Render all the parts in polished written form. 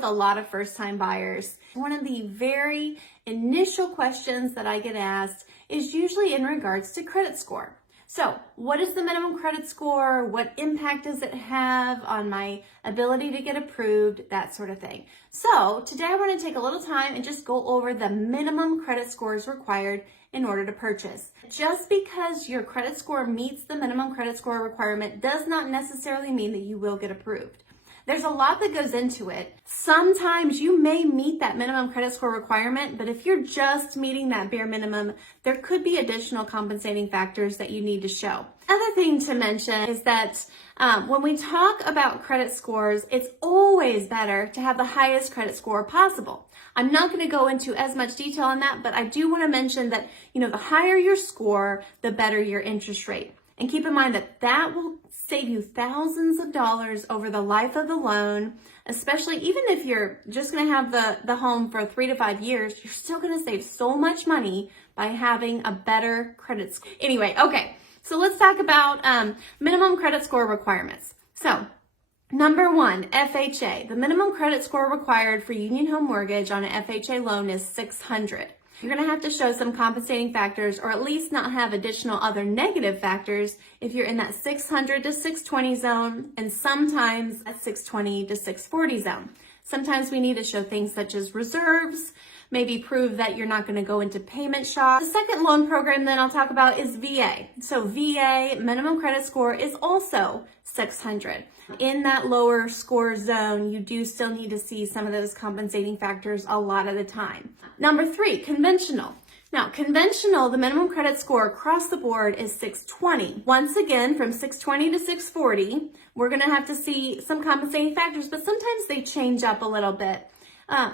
with a lot of first-time buyers. One of the very initial questions that I get asked is usually in regards to credit score. So what is the minimum credit score? What impact does it have on my ability to get approved? That sort of thing. So today I want to take a little time and just go over the minimum credit scores required in order to purchase. Just because your credit score meets the minimum credit score requirement does not necessarily mean that you will get approved. There's a lot that goes into it. Sometimes you may meet that minimum credit score requirement, but if you're just meeting that bare minimum, there could be additional compensating factors that you need to show. Another thing to mention is that when we talk about credit scores, it's always better to have the highest credit score possible. I'm not going to go into as much detail on that, but I do want to mention that, the higher your score, the better your interest rate. And keep in mind that that will save you thousands of dollars over the life of the loan, especially even if you're just going to have the home for 3 to 5 years, you're still going to save so much money by having a better credit score. Anyway, okay, so let's talk about minimum credit score requirements. So number 1, FHA. The minimum credit score required for Union Home Mortgage on an FHA loan is 600. You're going to have to show some compensating factors, or at least not have additional other negative factors if you're in that 600 to 620 zone, and sometimes at 620 to 640 zone. Sometimes we need to show things such as reserves, maybe prove that you're not going to go into payment shock. The second loan program that I'll talk about is VA. So VA minimum credit score is also 600. In that lower score zone, you do still need to see some of those compensating factors a lot of the time. Number 3, conventional. Now, conventional, the minimum credit score across the board is 620. Once again, from 620 to 640, we're going to have to see some compensating factors, but sometimes they change up a little bit.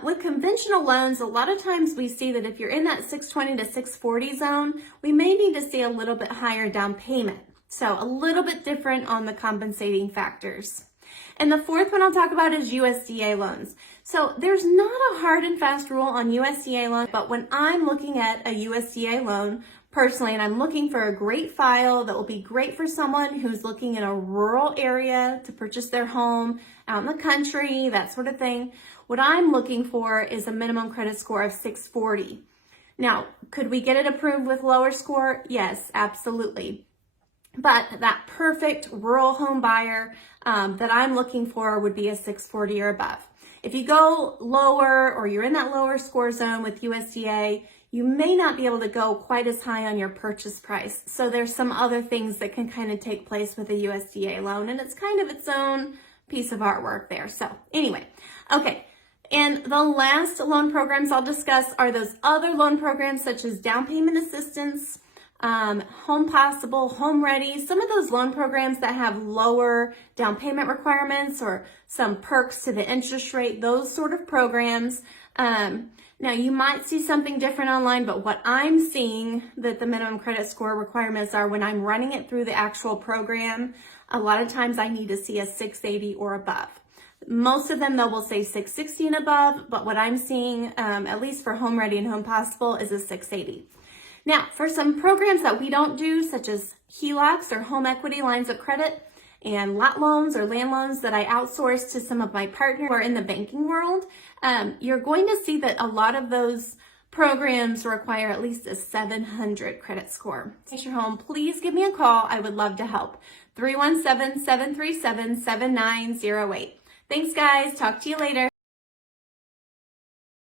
With conventional loans, a lot of times we see that if you're in that 620 to 640 zone, we may need to see a little bit higher down payment. So a little bit different on the compensating factors. And the fourth one I'll talk about is USDA loans. So there's not a hard and fast rule on USDA loans, but when I'm looking at a USDA loan personally, and I'm looking for a great file that will be great for someone who's looking in a rural area to purchase their home out in the country, that sort of thing, what I'm looking for is a minimum credit score of 640. Now, could we get it approved with lower score? Yes, absolutely. But that perfect rural home buyer that I'm looking for would be a 640 or above. If you go lower, or you're in that lower score zone with USDA, you may not be able to go quite as high on your purchase price. So there's some other things that can kind of take place with a USDA loan, and it's kind of its own piece of artwork there. So anyway, okay. And the last loan programs I'll discuss are those other loan programs such as down payment assistance, Home Possible, Home Ready, some of those loan programs that have lower down payment requirements or some perks to the interest rate, those sort of programs. Now you might see something different online, but what I'm seeing that the minimum credit score requirements are when I'm running it through the actual program, a lot of times I need to see a 680 or above. Most of them though will say 660 and above, but what I'm seeing, at least for Home Ready and Home Possible, is a 680. Now, for some programs that we don't do, such as HELOCs or home equity lines of credit and lot loans or land loans that I outsource to some of my partners who are in the banking world, you're going to see that a lot of those programs require at least a 700 credit score. Take your home, please give me a call. I would love to help. 317-737-7908. Thanks, guys. Talk to you later.